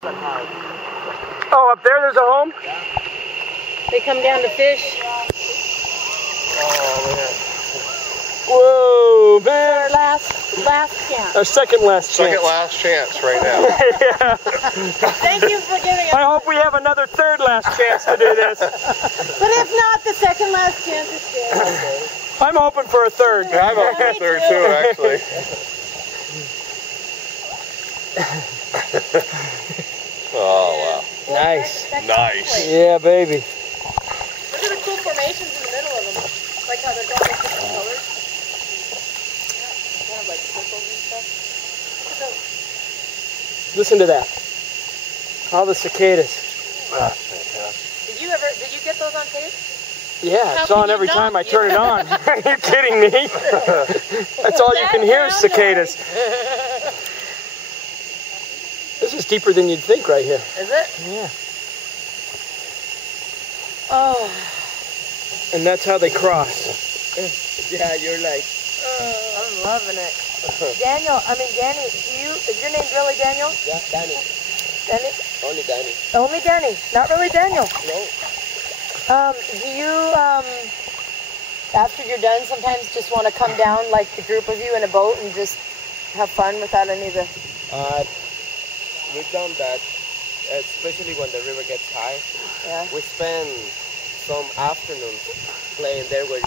Oh, up there's a home? They come down to fish. Oh, man. Whoa, man. Our last chance. Our second last chance. Second last chance right now. Yeah. Thank you for giving us. I hope we have another third last chance to do this. But if not, the second last chance is good. I'm hoping for a third. I'm hoping for a third too, actually. Oh, wow. Nice. Nice. Yeah, baby. Look at the cool formations in the middle of them. Like how they're going in different colors. Kind of like circles and stuff. So, Listen to that. All the cicadas. That's fantastic. did you get those on tape? Yeah, it's How on can you every not? time I turn it on. Are you kidding me? That's all you can hear is cicadas. This is deeper than you'd think right here. Is it? Yeah. Oh. And that's how they cross. Yeah, you're like... I'm loving it. Danny, is your name really Daniel? Yeah, Danny. Danny? Only Danny. Only Danny, not really Daniel. No. Do you, after you're done, sometimes just want to come down, like the group of you in a boat and just have fun without any of the... We've done that, especially when the river gets high. Yeah. We spend some afternoons playing there with